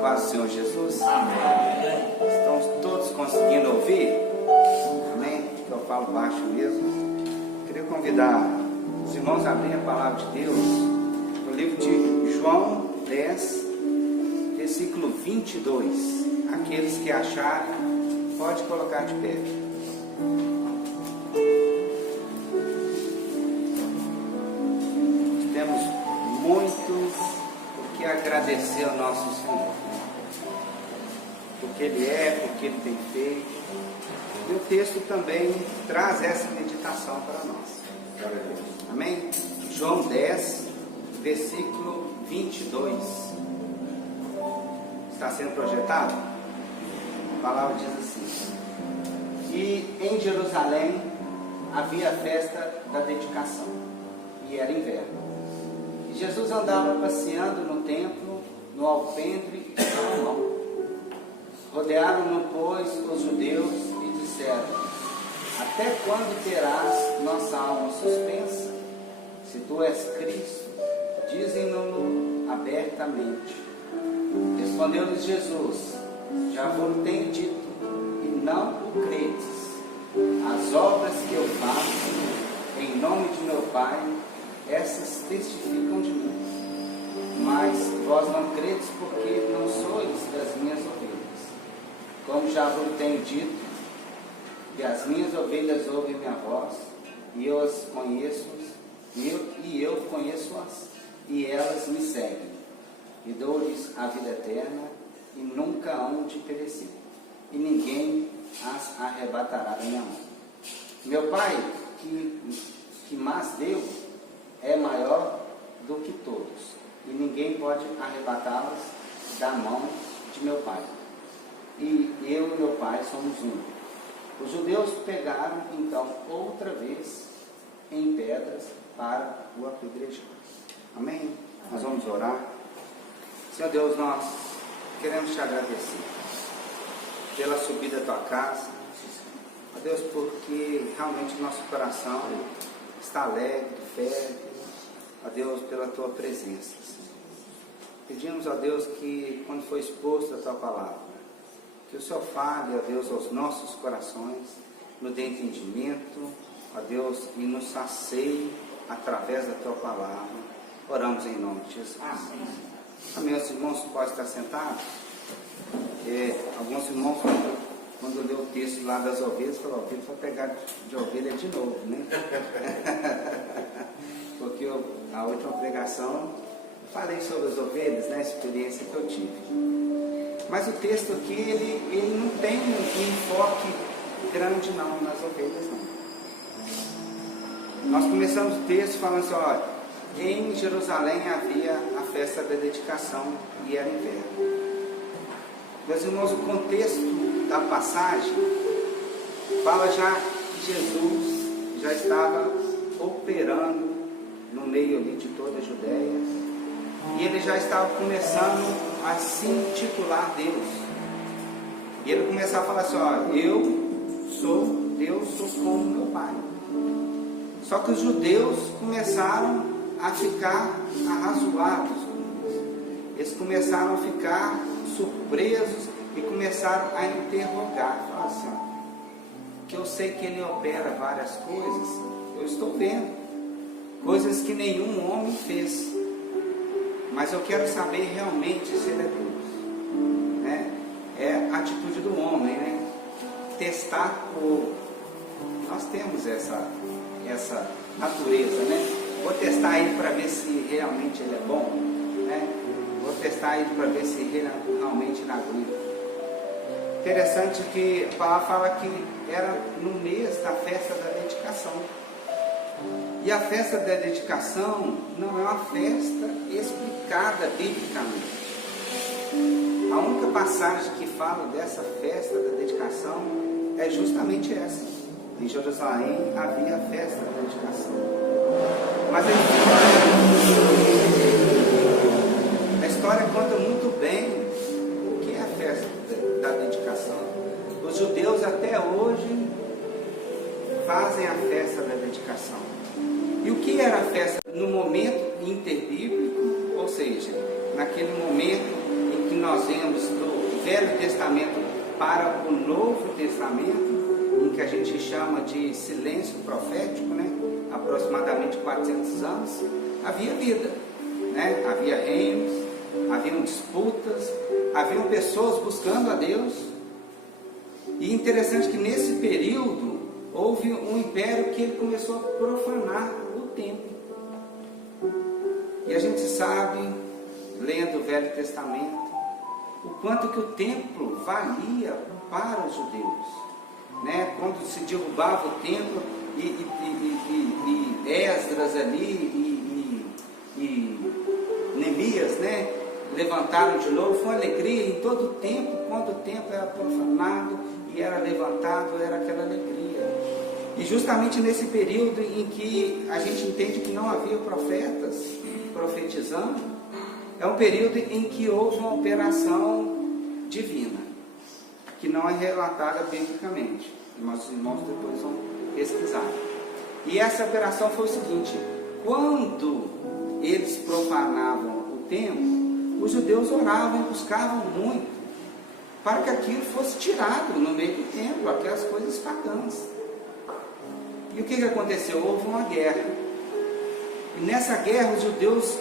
paz do Senhor Jesus. Amém. Estão todos conseguindo ouvir? Amém? Que eu falo baixo mesmo. Queria convidar os irmãos a abrirem a palavra de Deus no livro de João 10, versículo 22. Aqueles que acharem, pode colocar de pé. Temos muito o que agradecer ao nosso Senhor, porque Ele é, porque Ele tem feito. E o texto também traz essa meditação para nós. Amém? João 10, versículo 22. Está sendo projetado? A palavra diz assim: e em Jerusalém havia a festa da dedicação, e era inverno. E Jesus andava passeando no templo, no alpendre de Salomão. Rodearam-no, pois, os judeus e disseram: até quando terás nossa alma suspensa? Se tu és Cristo, dizem-no abertamente. Respondeu-lhes Jesus: já vos tenho dito, e não o credes. As obras que eu faço em nome de meu Pai, essas testificam de mim. Mas vós não credes, porque não sois das minhas ovelhas. Como já vos tenho dito, que as minhas ovelhas ouvem minha voz, e eu as conheço, e eu conheço-as, e elas me seguem. E dou-lhes a vida eterna, e nunca hão de perecer, e ninguém as arrebatará da minha mão. Meu Pai, que mas deu, é maior do que todos, e ninguém pode arrebatá-las da mão de meu Pai. E eu e meu Pai somos um. Os judeus pegaram então outra vez em pedras para o apedrejar. Amém? Nós vamos orar. Senhor Deus, nós queremos te agradecer pela subida da tua casa. Ó Deus, porque realmente o nosso coração está alegre, fértil. Ó Deus, pela tua presença, Senhor. Pedimos, ó Deus, que quando for exposto a tua palavra, que o Senhor fale, ó Deus, aos nossos corações, nos dê entendimento, ó Deus, e nos sacie através da tua palavra. Oramos em nome de Jesus. Amém. Amém. Os irmãos podem estar sentados. Alguns irmãos, quando leu o texto lá das ovelhas, falaram: tem que pegar de ovelha de novo, né? Porque a última pregação falei sobre as ovelhas, né? A experiência que eu tive. Mas o texto aqui, ele não tem um enfoque grande não nas ovelhas, não. Nós começamos o texto falando assim: olha, em Jerusalém havia a festa da dedicação e era inverno. Meus irmãos, o contexto da passagem fala já que Jesus já estava operando no meio ali de toda a Judéia, e ele já estava começando a se intitular Deus. E ele começava a falar assim: ó, eu sou Deus, sou como meu Pai. Só que os judeus começaram a ficar arrazoados. Eles começaram a ficar surpresos e começaram a interrogar. Falaram assim: ó, que eu sei que ele opera várias coisas, eu estou vendo coisas que nenhum homem fez, mas eu quero saber realmente se ele é Deus, né? É a atitude do homem, né? Testar o... Nós temos essa natureza, né? Vou testar ele para ver se realmente ele é bom, né? Vou testar ele para ver se ele realmente ele aguenta. Interessante que a palavra fala que era no mês da festa da dedicação. E a festa da dedicação não é uma festa explicada biblicamente. A única passagem que fala dessa festa da dedicação é justamente essa. Em Jerusalém havia a festa da dedicação. Mas a história conta muito bem o que é a festa da dedicação. Os judeus até hoje fazem a festa da dedicação. E o que era a festa no momento interbíblico? Ou seja, naquele momento em que nós vemos do Velho Testamento para o Novo Testamento, em que a gente chama de silêncio profético, né? Aproximadamente 400 anos, havia vida, né? Havia reinos, haviam disputas, haviam pessoas buscando a Deus. E interessante que nesse período houve um império que ele começou a profanar o templo. E a gente sabe, lendo o Velho Testamento, o quanto que o templo valia para os judeus, né? Quando se derrubava o templo e Esdras ali e Neemias, né, levantaram de novo, foi uma alegria em todo o tempo. Quando o templo era profanado e era levantado, era aquela alegria. E justamente nesse período em que a gente entende que não havia profetas profetizando, é um período em que houve uma operação divina, que não é relatada biblicamente. Nossos irmãos depois vão pesquisar. E essa operação foi o seguinte: quando eles profanavam o templo, os judeus oravam e buscavam muito para que aquilo fosse tirado no meio do templo, aquelas coisas pagãs. E o que aconteceu? Houve uma guerra. E nessa guerra, os judeus,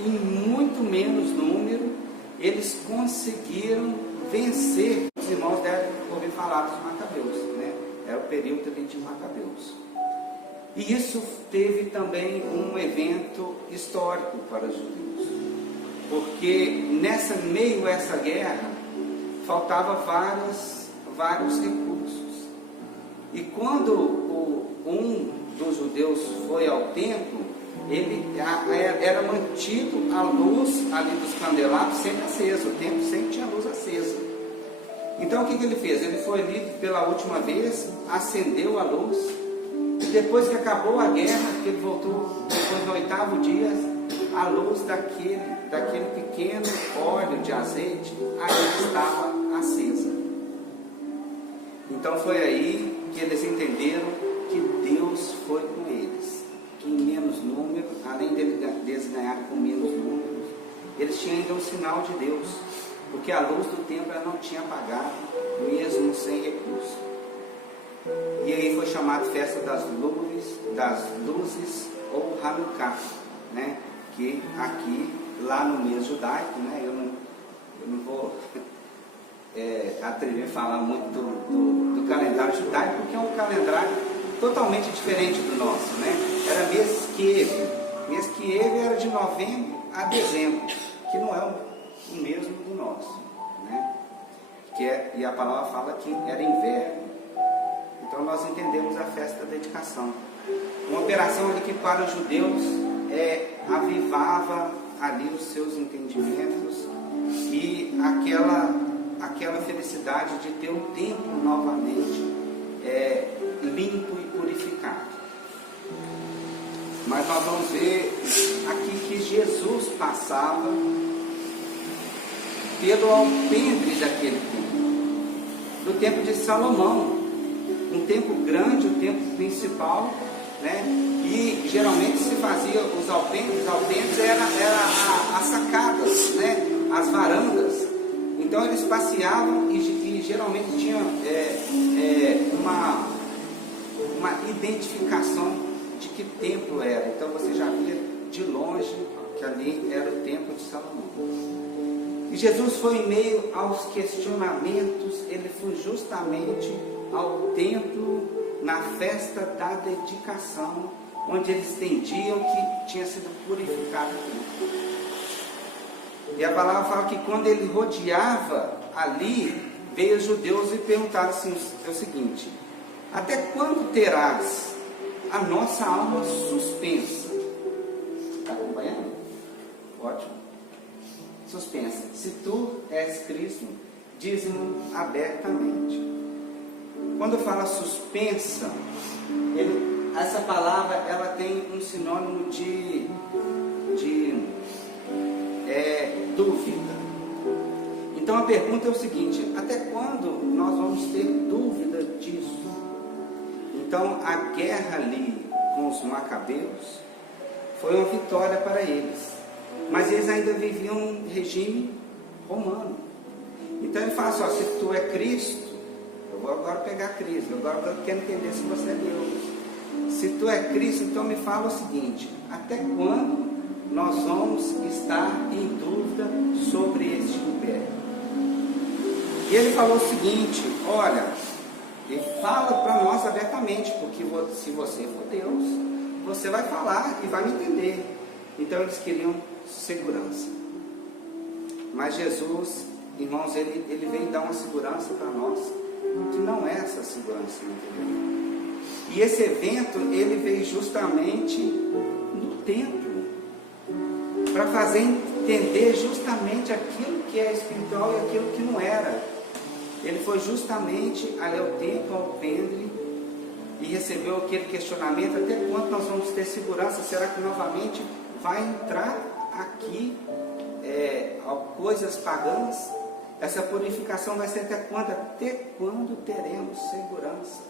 em muito menos número, eles conseguiram vencer. Os irmãos devem ouvir falar dos Macabeus, né? Era o período de Macabeus. E isso teve também um evento histórico para os judeus, porque meio a essa guerra faltava vários recursos. E quando um dos judeus foi ao templo, ele era mantido a luz ali dos candelabros sempre acesa, o templo sempre tinha luz acesa. Então o que ele fez? Ele foi ali pela última vez, acendeu a luz, e depois que acabou a guerra, que ele voltou, depois do 8º dia, a luz daquele pequeno óleo de azeite ainda estava acesa. Então foi aí que eles entenderam que Deus foi com eles, que em menos número, além deles ganharem com menos números, eles tinham ainda um sinal de Deus, porque a luz do templo ela não tinha apagado, mesmo sem recurso. E aí foi chamado Festa das Luzes ou Hanukkah, né? Que aqui, lá no mês judaico, né? Eu não vou atrever a falar muito do calendário judaico, porque é um calendário totalmente diferente do nosso, né? Era mês Kiev. Mês Kiev era de novembro a dezembro, que não é o mesmo do nosso, né? E a palavra fala que era inverno. Então nós entendemos a festa da dedicação. Uma operação ali que para os judeus avivava ali os seus entendimentos e aquela felicidade de ter o templo novamente limpo e purificado. Mas nós vamos ver aqui que Jesus passava pelo alpendre daquele templo, do templo de Salomão, um templo grande, o templo principal, né? E geralmente se fazia os alpendres eram as sacadas, né? As varandas. Então eles passeavam e geralmente tinha uma identificação de que templo era. Então você já via de longe que ali era o templo de Salomão. E Jesus foi em meio aos questionamentos, ele foi justamente ao templo na festa da dedicação, onde eles entendiam que tinha sido purificado o templo. E a palavra fala que quando ele rodeava ali, veio os judeus e perguntaram assim, o seguinte: até quando terás a nossa alma suspensa? Está acompanhando? Ótimo. Suspensa. Se tu és Cristo, dize-no abertamente. Quando fala suspensa, essa palavra ela tem um sinônimo de dúvida. Então a pergunta é o seguinte: até quando nós vamos ter dúvida disso? Então a guerra ali com os Macabeus foi uma vitória para eles, mas eles ainda viviam um regime romano. Então ele fala assim, ó, se tu é Cristo, eu vou agora pegar Cristo, agora eu quero entender se você é Deus. Se tu é Cristo, então me fala o seguinte, até quando nós vamos estar em dúvida sobre este império? E ele falou o seguinte, olha, ele fala para nós abertamente, porque se você for Deus, você vai falar e vai me entender. Então eles queriam segurança. Mas Jesus, irmãos, ele vem dar uma segurança para nós, que não é essa segurança, entendeu? E esse evento, ele veio justamente no templo, para fazer entender justamente aquilo que é espiritual e aquilo que não era. Ele foi justamente ali ao templo, ao alpendre, e recebeu aquele questionamento, até quando nós vamos ter segurança? Será que novamente vai entrar aqui coisas pagãs? Essa purificação vai ser até quando? Até quando teremos segurança?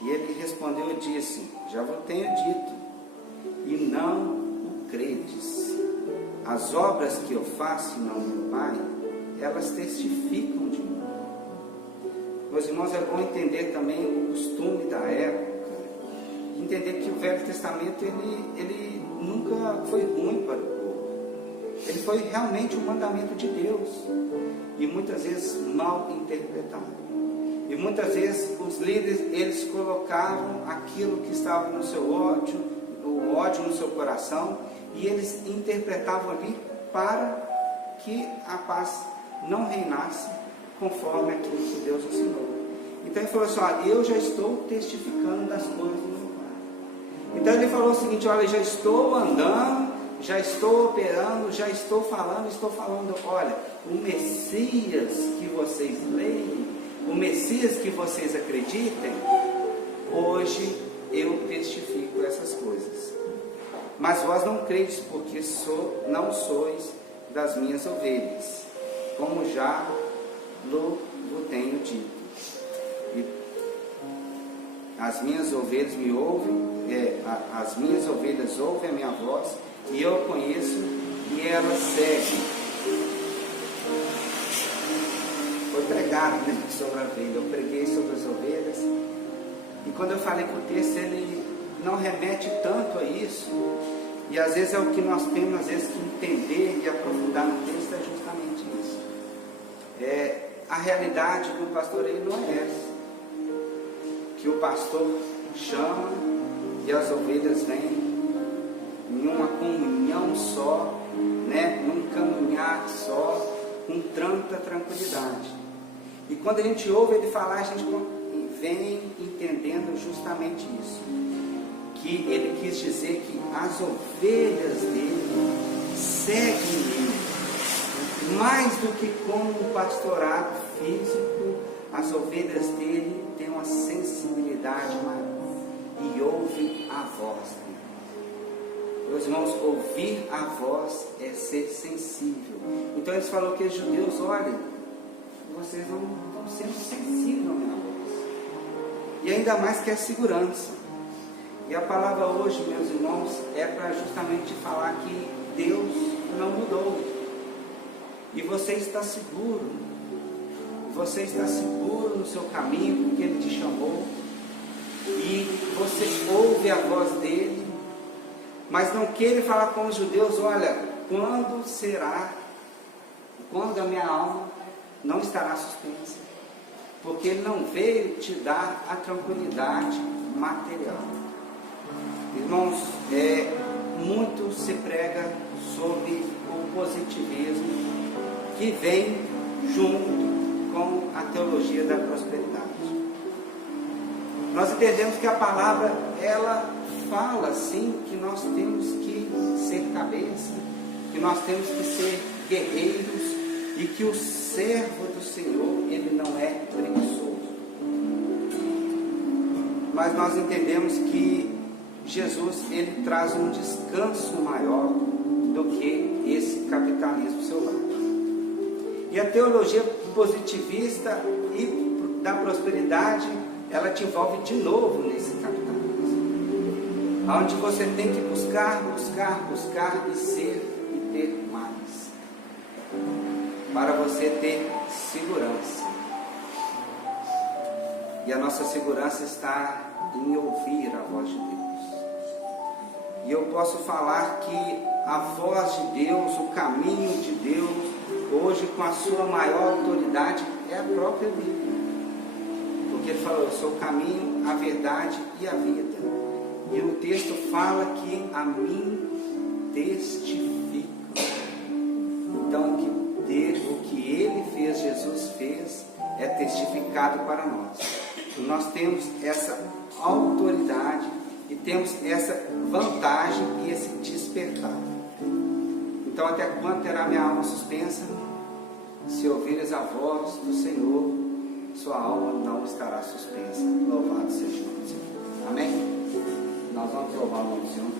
E ele respondeu e disse, já vos tenho dito, e não o credes. As obras que eu faço em nome do Pai, elas testificam de mim. Meus irmãos, é bom entender também o costume da época, entender que o Velho Testamento ele nunca foi ruim para o povo. Ele foi realmente um mandamento de Deus, e muitas vezes mal interpretado. E muitas vezes os líderes, eles colocavam aquilo que estava no seu ódio, o ódio no seu coração, e eles interpretavam ali para que a paz não reinasse conforme aquilo que Deus ensinou. Então ele falou assim, olha, eu já estou testificando das coisas do meu Pai. Então ele falou o seguinte, olha, já estou andando, já estou operando, já estou falando, olha, o Messias que vocês leem, o Messias que vocês acreditem, hoje eu testifico essas coisas. Mas vós não credes, porque não sois das minhas ovelhas, como já vos tenho dito. E as minhas ovelhas me ouvem, as minhas ovelhas ouvem a minha voz, e eu a conheço, e elas seguem. Foi pregado, né, sobre a ovelha. Eu preguei sobre as ovelhas, e quando eu falei com o texto, ele não remete tanto a isso, e às vezes é o que nós temos às vezes que entender e aprofundar no texto, é justamente isso. A realidade do pastoreio não é essa, que o pastor chama e as ovelhas vêm em uma comunhão só, né, num caminhar só, com tanta tranquilidade. E quando a gente ouve ele falar, a gente vem entendendo justamente isso, que ele quis dizer que as ovelhas dele seguem ele. Mais do que como um pastorado físico, as ovelhas dele têm uma sensibilidade maior e ouvem a voz dele. Meus irmãos, ouvir a voz é ser sensível. Então eles falaram que os judeus, olha, vocês não estão sendo sensíveis à minha voz. E ainda mais que a segurança. E a palavra hoje, meus irmãos, é para justamente falar que Deus não mudou. E você está seguro no seu caminho, porque Ele te chamou, e você ouve a voz dEle, mas não queira falar com os judeus, olha, quando a minha alma não estará suspensa, porque Ele não veio te dar a tranquilidade material. Irmãos, muito se prega sobre o positivismo, que vem junto com a teologia da prosperidade. Nós entendemos que a palavra, ela fala sim que nós temos que ser cabeça, que nós temos que ser guerreiros, e que o servo do Senhor, ele não é preguiçoso. Mas nós entendemos que Jesus, ele traz um descanso maior do que esse capitalismo selvagem. E a teologia positivista e da prosperidade, ela te envolve de novo nesse capitalismo, onde você tem que buscar e ser e ter mais. para você ter segurança. E a nossa segurança está em ouvir a voz de Deus. E eu posso falar que a voz de Deus, o caminho de Deus, hoje com a sua maior autoridade, é a própria Bíblia. Porque ele falou: eu sou o caminho, a verdade e a vida. E o texto fala que a mim testifica. Então o que ele fez, Jesus fez, é testificado para nós. Nós temos essa autoridade e temos essa vantagem e esse despertar. Então, até quando terá minha alma suspensa? Se ouvires a voz do Senhor, sua alma não estará suspensa. Louvado seja o nome do Senhor. Amém? Nós vamos louvar o nome do Senhor.